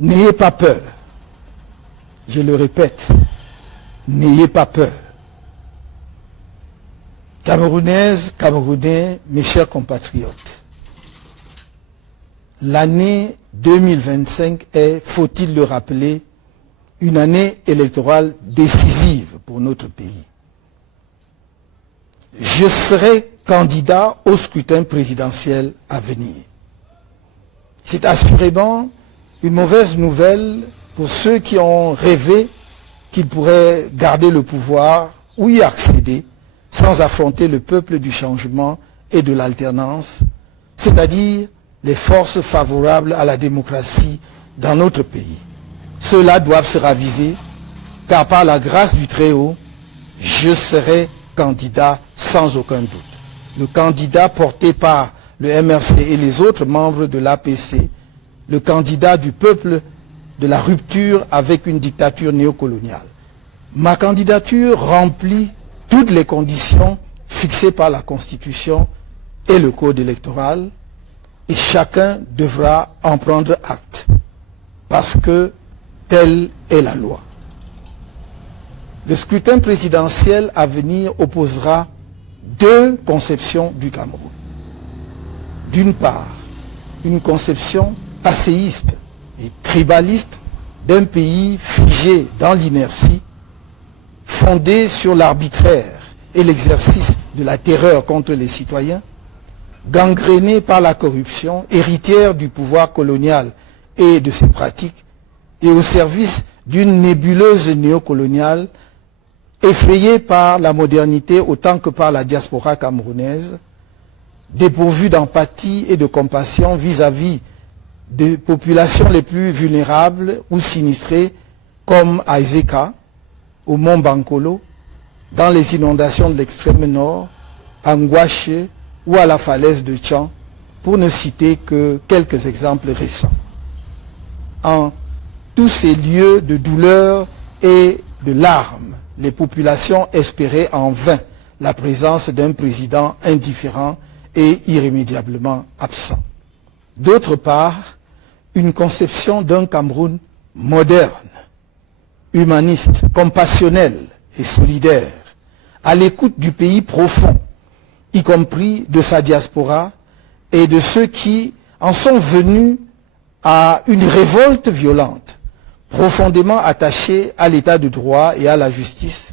N'ayez pas peur. Je le répète, n'ayez pas peur. Camerounaises, Camerounais, mes chers compatriotes, l'année 2025 est, faut-il le rappeler, une année électorale décisive pour notre pays. Je serai candidat au scrutin présidentiel à venir. C'est assurément une mauvaise nouvelle pour ceux qui ont rêvé qu'ils pourraient garder le pouvoir ou y accéder sans affronter le peuple du changement et de l'alternance, c'est-à-dire les forces favorables à la démocratie dans notre pays. Ceux-là doivent se raviser, car par la grâce du Très-Haut, je serai candidat sans aucun doute. Le candidat porté par le MRC et les autres membres de l'APC, le candidat du peuple de la rupture avec une dictature néocoloniale. Ma candidature remplit toutes les conditions fixées par la Constitution et le Code électoral, et chacun devra en prendre acte, parce que telle est la loi. Le scrutin présidentiel à venir opposera deux conceptions du Cameroun. D'une part, une conception passéiste et tribaliste d'un pays figé dans l'inertie, fondé sur l'arbitraire et l'exercice de la terreur contre les citoyens, gangréné par la corruption, héritière du pouvoir colonial et de ses pratiques, et au service d'une nébuleuse néocoloniale effrayée par la modernité autant que par la diaspora camerounaise, dépourvue d'empathie et de compassion vis-à-vis des populations les plus vulnérables ou sinistrées comme à Ezeka, au mont Bankolo, dans les inondations de l'extrême nord, à Ngouaché ou à la falaise de Tchan, pour ne citer que quelques exemples récents. En tous ces lieux de douleur et de larmes, les populations espéraient en vain la présence d'un président indifférent et irrémédiablement absent. D'autre part, une conception d'un Cameroun moderne, humaniste, compassionnel et solidaire, à l'écoute du pays profond, y compris de sa diaspora et de ceux qui en sont venus à une révolte violente, profondément attachée à l'état de droit et à la justice,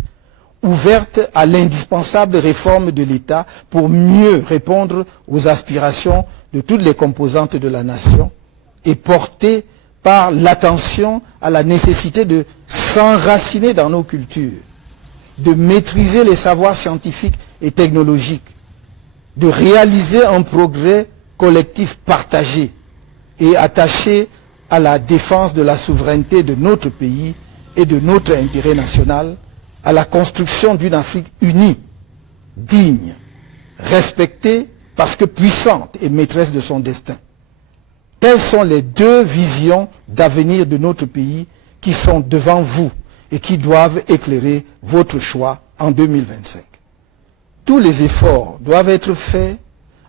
ouverte à l'indispensable réforme de l'État pour mieux répondre aux aspirations de toutes les composantes de la nation et portée par l'attention à la nécessité de s'enraciner dans nos cultures, de maîtriser les savoirs scientifiques et technologiques, de réaliser un progrès collectif partagé et attaché à la défense de la souveraineté de notre pays et de notre intérêt national, à la construction d'une Afrique unie, digne, respectée parce que puissante et maîtresse de son destin. Telles sont les deux visions d'avenir de notre pays qui sont devant vous et qui doivent éclairer votre choix en 2025. Tous les efforts doivent être faits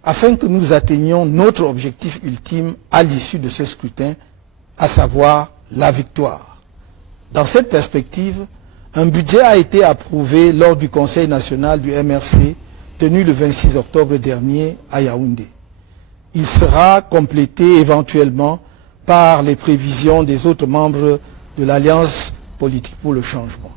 afin que nous atteignions notre objectif ultime à l'issue de ce scrutin, à savoir la victoire. Dans cette perspective, un budget a été approuvé lors du Conseil national du MRC tenu le 26 octobre dernier à Yaoundé. Il sera complété éventuellement par les prévisions des autres membres de l'Alliance politique pour le changement.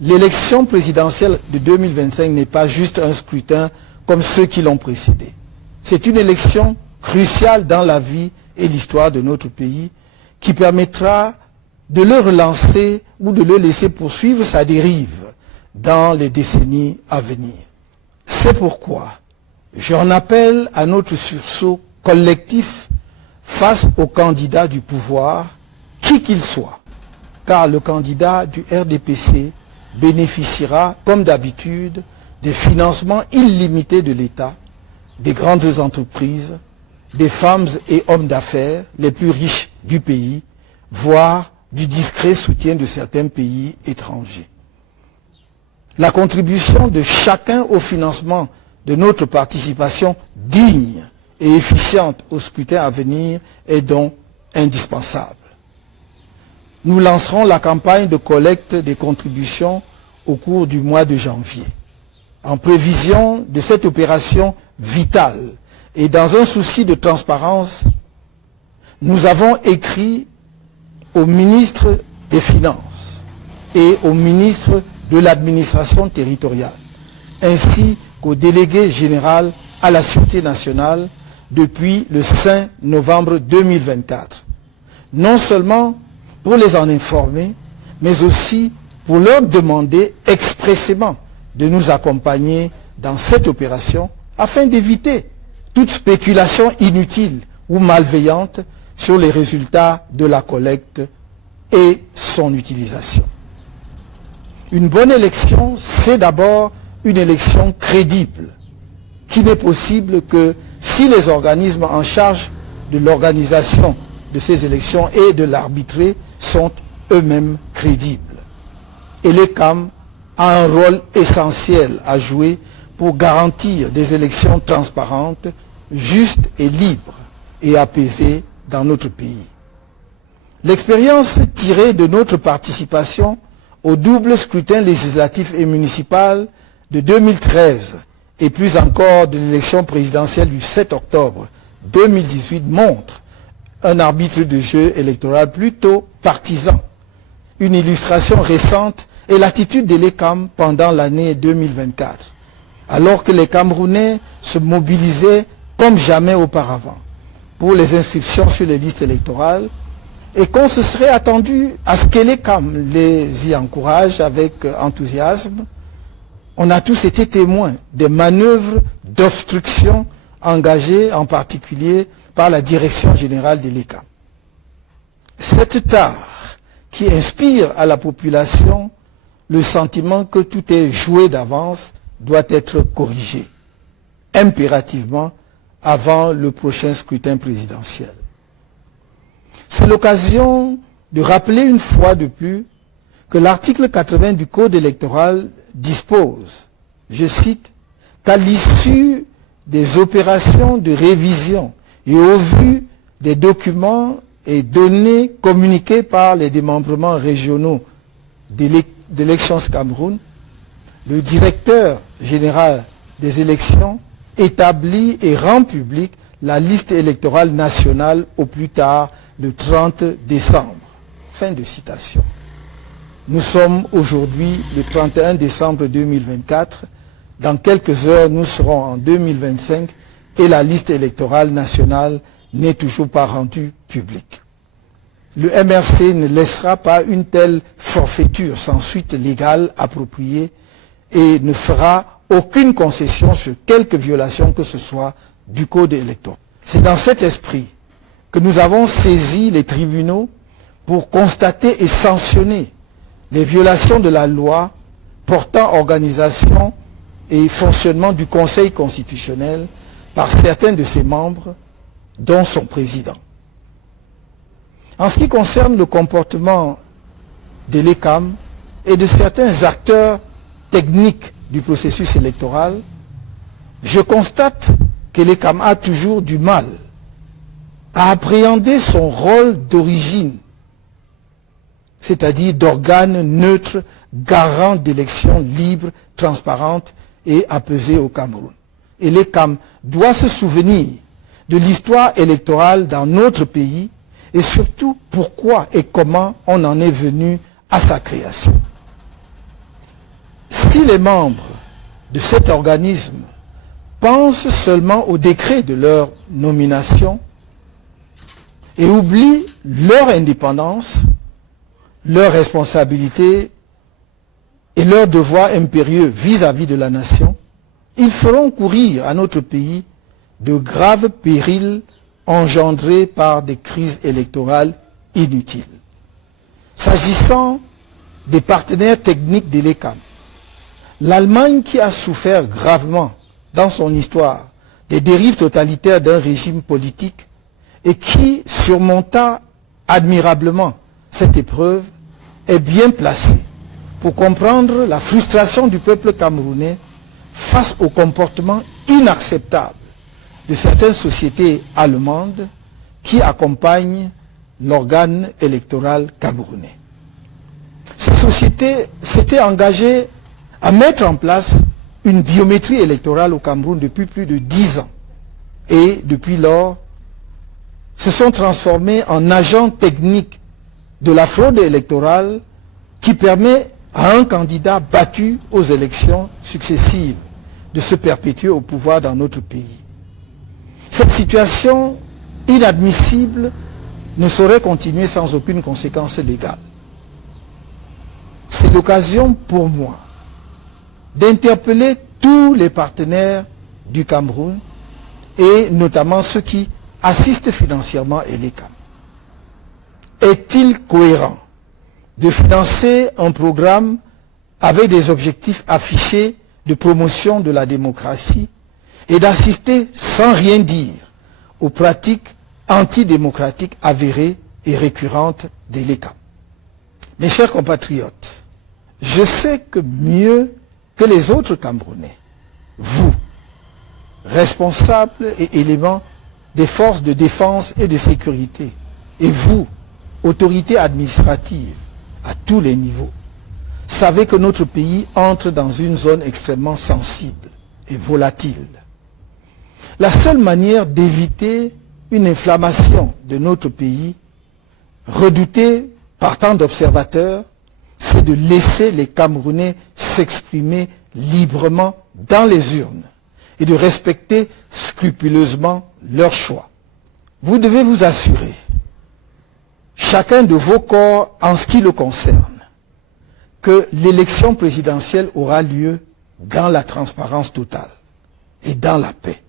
L'élection présidentielle de 2025 n'est pas juste un scrutin comme ceux qui l'ont précédé. C'est une élection cruciale dans la vie et l'histoire de notre pays qui permettra de le relancer ou de le laisser poursuivre sa dérive dans les décennies à venir. C'est pourquoi j'en appelle à notre sursaut collectif face au candidat du pouvoir, qui qu'il soit, car le candidat du RDPC bénéficiera, comme d'habitude, des financements illimités de l'État, des grandes entreprises, des femmes et hommes d'affaires les plus riches du pays, voire du discret soutien de certains pays étrangers. La contribution de chacun au financement de notre participation digne et efficiente au scrutin à venir est donc indispensable. nous lancerons la campagne de collecte des contributions au cours du mois de janvier. En prévision de cette opération vitale et dans un souci de transparence, nous avons écrit au ministre des Finances et au ministre de l'administration territoriale, ainsi qu'au délégué général à la Sûreté nationale depuis le 5 novembre 2024. Non seulement pour les en informer, mais aussi pour leur demander expressément de nous accompagner dans cette opération afin d'éviter toute spéculation inutile ou malveillante sur les résultats de la collecte et son utilisation. Une bonne élection, c'est d'abord une élection crédible, qui n'est possible que si les organismes en charge de l'organisation de ces élections et de l'arbitrer sont eux-mêmes crédibles. Et l'ECAM a un rôle essentiel à jouer pour garantir des élections transparentes, justes et libres et apaisées dans notre pays. L'expérience tirée de notre participation au double scrutin législatif et municipal de 2013 et plus encore de l'élection présidentielle du 7 octobre 2018 montre un arbitre de jeu électoral plutôt partisan. Une illustration récente est l'attitude de l'ECAM pendant l'année 2024, alors que les Camerounais se mobilisaient comme jamais auparavant pour les inscriptions sur les listes électorales et qu'on se serait attendu à ce que l'ECAM les y encourage avec enthousiasme. On a tous été témoins des manœuvres d'obstruction engagées en particulier par la direction générale de l'ECAM. Cette tare qui inspire à la population le sentiment que tout est joué d'avance doit être corrigée impérativement avant le prochain scrutin présidentiel. C'est l'occasion de rappeler une fois de plus que l'article 80 du Code électoral dispose, je cite, qu'à l'issue des opérations de révision et au vu des documents et données communiquées par les démembrements régionaux d'Elections Cameroun, le directeur général des élections établit et rend public la liste électorale nationale au plus tard le 30 décembre. Fin de citation. Nous sommes aujourd'hui le 31 décembre 2024. Dans quelques heures, nous serons en 2025 et la liste électorale nationale n'est toujours pas rendue publique. Le MRC ne laissera pas une telle forfaiture sans suite légale appropriée et ne fera aucune concession sur quelque violation que ce soit du Code électoral. C'est dans cet esprit que nous avons saisi les tribunaux pour constater et sanctionner les violations de la loi portant organisation et fonctionnement du Conseil constitutionnel par certains de ses membres, dont son président. En ce qui concerne le comportement de l'ECAM et de certains acteurs techniques du processus électoral, je constate que l'ECAM a toujours du mal à appréhender son rôle d'origine, c'est-à-dire d'organe neutre, garant d'élections libres, transparentes et apaisées au Cameroun. Et l'ECAM doit se souvenir de l'histoire électorale dans notre pays et surtout pourquoi et comment on en est venu à sa création. Si les membres de cet organisme pensent seulement au décret de leur nomination et oublient leur indépendance, leur responsabilité et leur devoir impérieux vis-à-vis de la nation, ils feront courir à notre pays de graves périls engendrés par des crises électorales inutiles. S'agissant des partenaires techniques de l'ECAM, l'Allemagne qui a souffert gravement dans son histoire des dérives totalitaires d'un régime politique et qui surmonta admirablement cette épreuve est bien placée pour comprendre la frustration du peuple camerounais face au comportement inacceptable de certaines sociétés allemandes qui accompagnent l'organe électoral camerounais. ces sociétés s'étaient engagées à mettre en place une biométrie électorale au Cameroun depuis plus de 10 ans. Et depuis lors, se sont transformés en agents techniques de la fraude électorale qui permet à un candidat battu aux élections successives de se perpétuer au pouvoir dans notre pays. Cette situation inadmissible ne saurait continuer sans aucune conséquence légale. C'est l'occasion pour moi d'interpeller tous les partenaires du Cameroun et notamment ceux qui assistent financièrement ELECAM. Est-il cohérent de financer un programme avec des objectifs affichés de promotion de la démocratie et d'assister sans rien dire aux pratiques antidémocratiques avérées et récurrentes d'ELECAM? Mes chers compatriotes, je sais que mieux que les autres Camerounais, vous, responsables et éléments des forces de défense et de sécurité, et vous, autorités administratives à tous les niveaux, savez que notre pays entre dans une zone extrêmement sensible et volatile. La seule manière d'éviter une inflammation de notre pays, redoutée par tant d'observateurs, c'est de laisser les Camerounais s'exprimer librement dans les urnes et de respecter scrupuleusement leur choix. Vous devez vous assurer, chacun de vos corps en ce qui le concerne, que l'élection présidentielle aura lieu dans la transparence totale et dans la paix.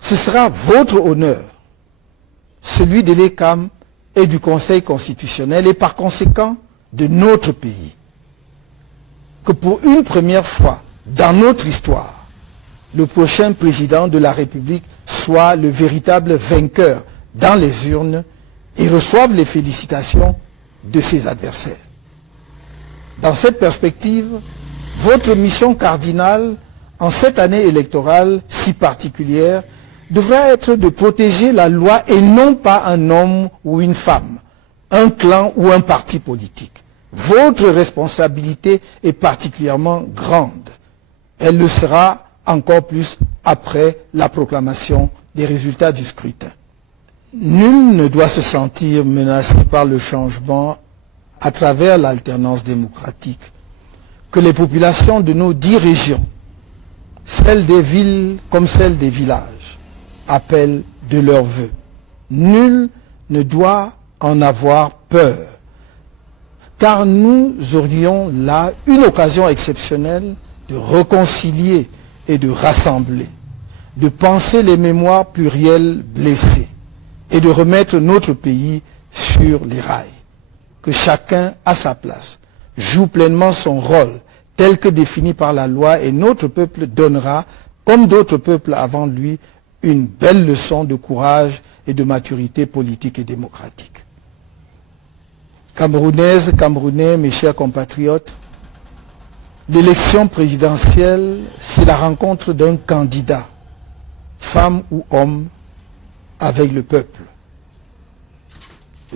Ce sera votre honneur, celui de l'ELECAM et du Conseil constitutionnel et par conséquent de notre pays, que pour une première fois dans notre histoire, le prochain président de la République soit le véritable vainqueur dans les urnes et reçoive les félicitations de ses adversaires. Dans cette perspective, votre mission cardinale en cette année électorale si particulière devra être de protéger la loi et non pas un homme ou une femme, un clan ou un parti politique. Votre responsabilité est particulièrement grande. Elle le sera encore plus après la proclamation des résultats du scrutin. Nul ne doit se sentir menacé par le changement à travers l'alternance démocratique que les populations de nos 10 régions, celles des villes comme celles des villages, appellent de leurs vœux. Nul ne doit en avoir peur, car nous aurions là une occasion exceptionnelle de réconcilier et de rassembler, de penser les mémoires plurielles blessées et de remettre notre pays sur les rails. Que chacun à sa place joue pleinement son rôle tel que défini par la loi et notre peuple donnera, comme d'autres peuples avant lui, une belle leçon de courage et de maturité politique et démocratique. Camerounaises, Camerounais, mes chers compatriotes, l'élection présidentielle, c'est la rencontre d'un candidat, femme ou homme, avec le peuple.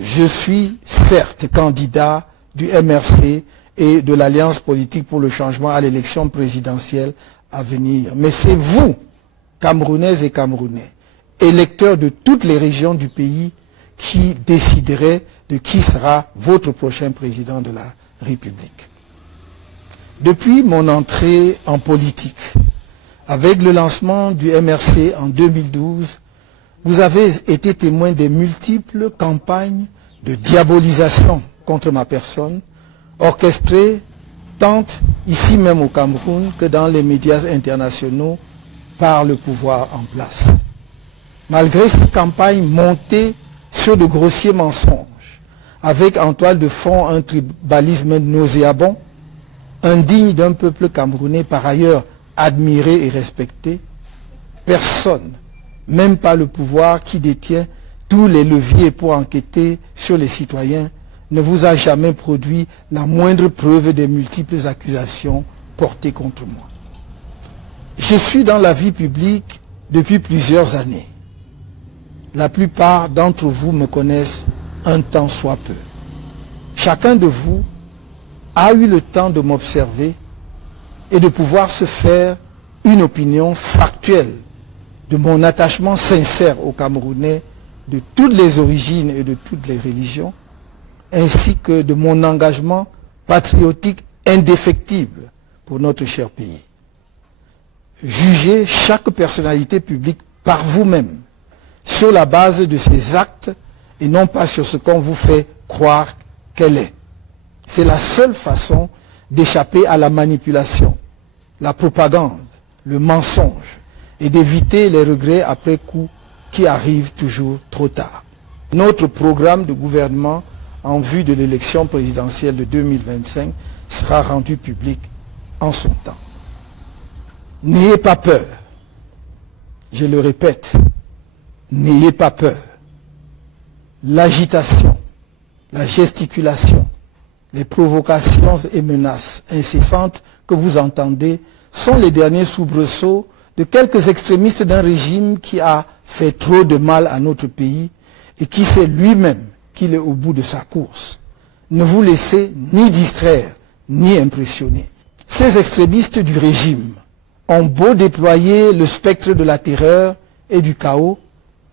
Je suis certes candidat du MRC et de l'Alliance politique pour le changement à l'élection présidentielle à venir. Mais c'est vous, Camerounaises et Camerounais, électeurs de toutes les régions du pays, qui déciderez de qui sera votre prochain président de la République. Depuis mon entrée en politique, avec le lancement du MRC en 2012, vous avez été témoin des multiples campagnes de diabolisation contre ma personne, orchestrées tant ici même au Cameroun que dans les médias internationaux par le pouvoir en place. Malgré ces campagnes montées sur de grossiers mensonges, avec en toile de fond un tribalisme nauséabond, indigne d'un peuple camerounais par ailleurs admiré et respecté, personne, même pas le pouvoir qui détient tous les leviers pour enquêter sur les citoyens, ne vous a jamais produit la moindre preuve des multiples accusations portées contre moi. Je suis dans la vie publique depuis plusieurs années. La plupart d'entre vous me connaissent un temps soit peu. Chacun de vous a eu le temps de m'observer et de pouvoir se faire une opinion factuelle de mon attachement sincère aux Camerounais de toutes les origines et de toutes les religions, ainsi que de mon engagement patriotique indéfectible pour notre cher pays. Jugez chaque personnalité publique par vous-même, sur la base de ses actes et non pas sur ce qu'on vous fait croire qu'elle est. C'est la seule façon d'échapper à la manipulation, la propagande, le mensonge et d'éviter les regrets après coup qui arrivent toujours trop tard. Notre programme de gouvernement en vue de l'élection présidentielle de 2025 sera rendu public en son temps. N'ayez pas peur. Je le répète, n'ayez pas peur. L'agitation, la gesticulation, les provocations et menaces incessantes que vous entendez sont les derniers soubresauts de quelques extrémistes d'un régime qui a fait trop de mal à notre pays et qui sait lui-même qu'il est au bout de sa course. Ne vous laissez ni distraire, ni impressionner. Ces extrémistes du régime ont beau déployer le spectre de la terreur et du chaos,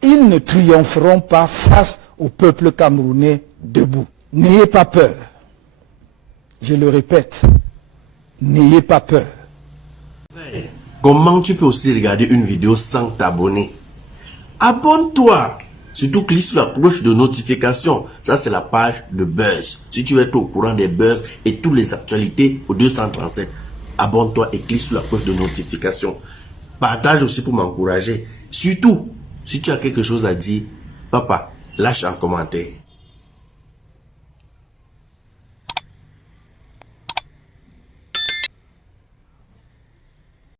ils ne triompheront pas face au peuple camerounais debout. N'ayez pas peur. Je le répète, n'ayez pas peur. Comment tu peux aussi regarder une vidéo sans t'abonner? Abonne-toi! Surtout clique sur la cloche de notification. Ça, c'est la page de Buzz. Si tu veux être au courant des buzz et toutes les actualités au 237, abonne-toi et clique sur la cloche de notification. Partage aussi pour m'encourager. Surtout, si tu as quelque chose à dire, papa, lâche un commentaire.